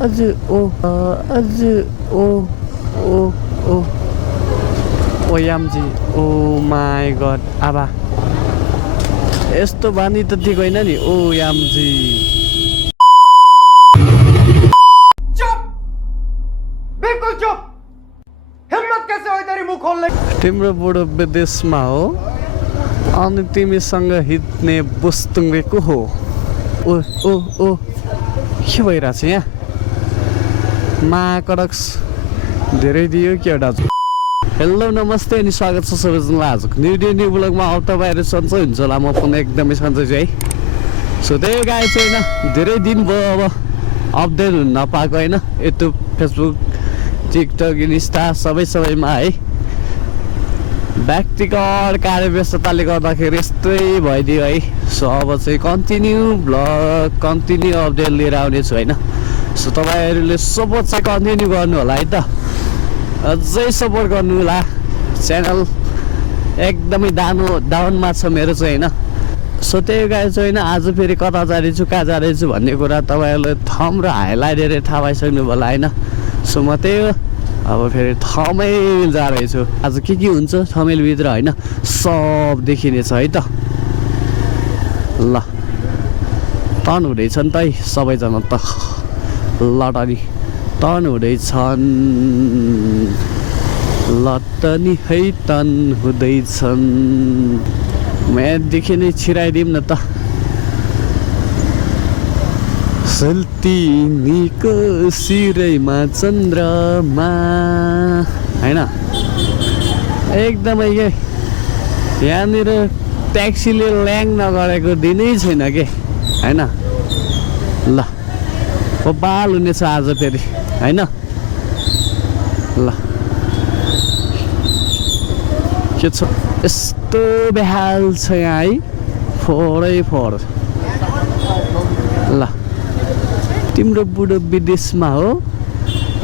अझ ओ अझ ओ ओ ओ ओयामजी ओ my God आबा यस्तो बानी त ठिक होइन नि ओयामजी चुप बिल्कुल चुप हिम्मत कैसे हो तेरी मुंह खोलने तिम्रो बुढो विदेशमा हो अनि तिमीसँग हिँड्ने बुस्तुङ्गे को हो ओ ओ ओ के भइरहेछ यहाँ माकडक्स धेरै दियो के एउटा हेलो नमस्ते अनि स्वागत छ सबैजनालाई आजको न्यू ब्लगमा अब तपाईँहरू सन्चै हुन्छ होला म पनि एकदमै सन्चै छु है सो त्यही गाई चाहिँ होइन धेरै दिन भयो अब अपडेट हुन नपाएको होइन युट्युब फेसबुक टिकटक इन्स्टा सबैमा है व्यक्तिगत कार्य व्यस्तताले गर्दाखेरि यस्तै भइदियो है सो अब चाहिँ कन्टिन्यू अपडेट लिएर आउनेछु होइन सो तपाईँहरूले सपोर्ट चाहिँ कन्टिन्यू गर्नु होला है त अझै सपोर्ट गर्नु होला च्यानल एकदमै डाउनमा छ मेरो चाहिँ होइन सो त्यही गाई चाहिँ होइन आज फेरि कता जाँदैछु कहाँ जाँदैछु भन्ने कुरा तपाईँहरूले थम र हाइलाइट हेरेर थाहा पाइसक्नु होला होइन सो म त्यही हो अब फेरि थमेल जाँदैछु आज के हुन्छ थमेलभित्र होइन सब देखिनेछ है त ल टर्न हुँदैछन् त है सबैजना त लटनी टर्न हुँदैछन् लटनी है टर्न हुँदैछन् म यहाँदेखि नै छिराइदिउँ न त सल्तिनीको सिरैमा चन्द्रमा होइन एकदमै के यहाँनिर ट्याक्सीले ल्याङ नगरेको दिनै छैन के होइन ल बाल हुनेछ आज फेरि होइन ल के छ यस्तो बेहाल छ यहाँ है फोरै फोर ल तिम्रो बुढो विदेशमा हो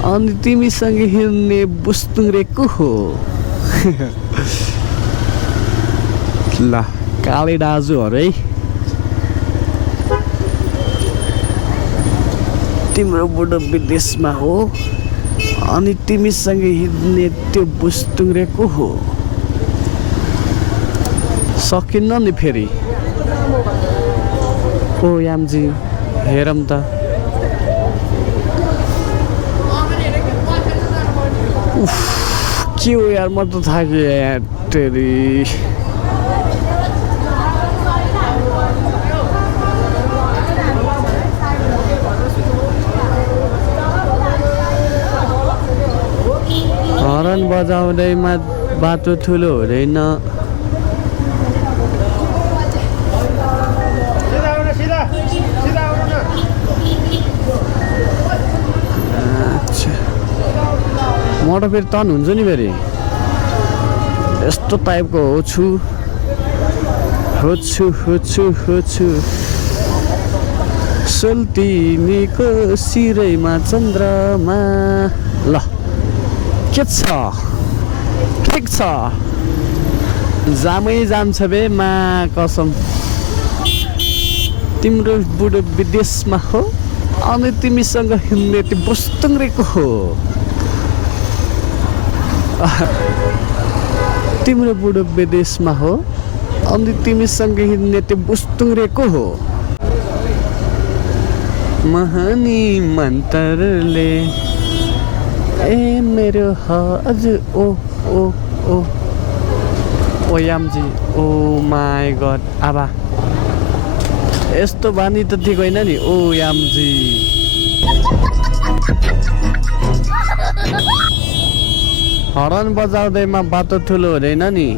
अनि तिमीसँग हिँड्ने बुस्तुङ्गे को हो ल काले दाजुहरू है तिम्रो बुढो विदेशमा हो अनि तिमीसँग हिँड्ने त्यो बुस्तुङ्गे को हो सकिन्न नि फेरि ओ यामजी हेरौँ त के हो यार म त थाकेँ यार तेरी हर्न बजाउँदैमा बाटो ठुलो हुँदैन म त फेरि टर्न हुन्छ नि फेरि यस्तो टाइपको होछु सल्तिनीको सिरैमा चन्द्रमा ल के छ ठिक छ जामै जान्छ बे मा कसम तिम्रो बुढो विदेशमा हो अनि तिमीसँग हिँड्ने त्यो बुस्तुङ्गे को हो तिम्रो बुढो विदेशमा हो अनि तिमीसँग हिँड्ने त्यो बुस्तुङ्गे को हो महानी मन्तरले ए मेरो अझ ओ ओ ओ ओयामजी ओ माई गड आबा यस्तो बानी त ठिक होइन नि ओयामजी हर्न बजाउँदैमा बाटो ठुलो हुँदैन नि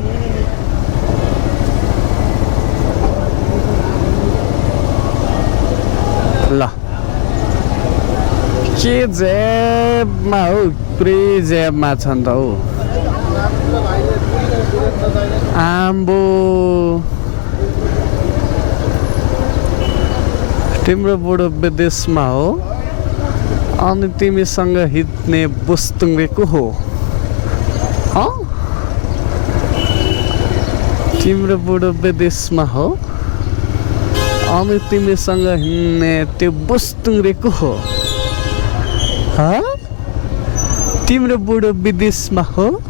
ल के जेबमा हौ पुरै जेबमा छ नि त हौ आम्बो तिम्रो बुढो विदेशमा हो अनि तिमीसँग हिँड्ने बुस्तुङ्गे को हो तिम्रो बुढो विदेशमा हो अनि तिमीसँग हिँड्ने त्यो बुस्तुङ्गे को हो तिम्रो बुढो विदेशमा हो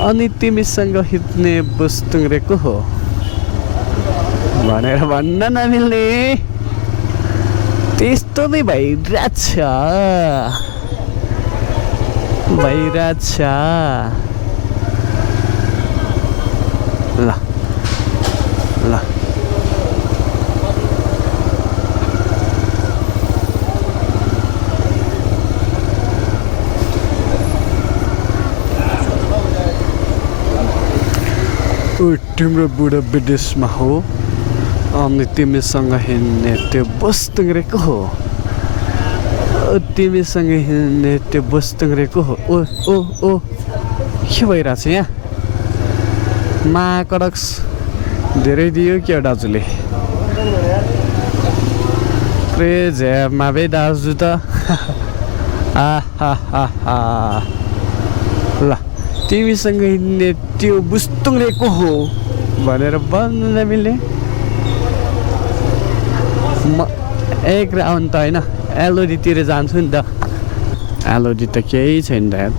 अनि तिमीसँग हिँड्ने बुस्तुङ्रेको हो भनेर भन्न नमिल्ने त्यस्तो नै भइरहेछ ल ल तिम्रो बुढो विदेशमा हो अनि तिमीसँग हिँड्ने त्यो बुस्तुङ्रेको हो तिमीसँग हिँड्ने त्यो बुस्तुङ्रेको हो ओ ओ ओ के भइरहेछ यहाँ माकडक्स धेरै दियो क्या दाजुले प्रेज हेर्मा बे दाजु त ल तिमीसँग हिँड्ने त्यो बुस्तुङ्रेको हो भनेर भन्न नमिल्ने म एक राउन्ड त होइन एलओडीतिर जान्छु नि त एलओडी त केही छैन त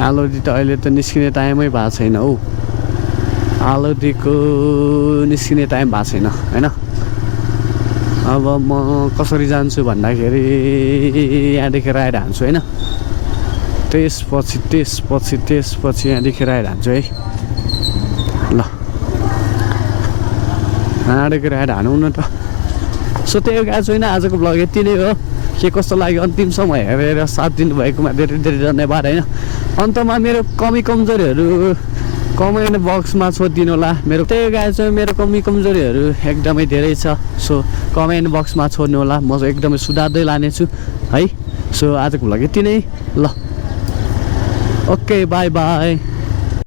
एलओडी त अहिले त निस्किने टाइमै भएको छैन हौ एलओडीको निस्किने टाइम भएको छैन होइन अब म कसरी जान्छु भन्दाखेरि यहाँदेखि राइड हान्छु होइन त्यसपछि यहाँदेखि राइड हान्छु है ल यहाँदेखि राइड हानौँ न त सो त्यही गएको छैन आजको भ्लग यति नै हो के कस्तो लाग्यो अन्तिमसम्म हेरेर साथ दिनुभएकोमा धेरै धेरै धन्यवाद होइन अन्तमा मेरो कमी कमजोरीहरू कमेन्ट बक्समा छोडिदिनु होला मेरो त्यही गएको छ मेरो कमी कमजोरीहरू एकदमै धेरै छ सो कमेन्ट बक्समा छोड्नु होला म एकदमै सुधार्दै लानेछु है सो आजको भ्लग यति नै ल ओके बाई बाई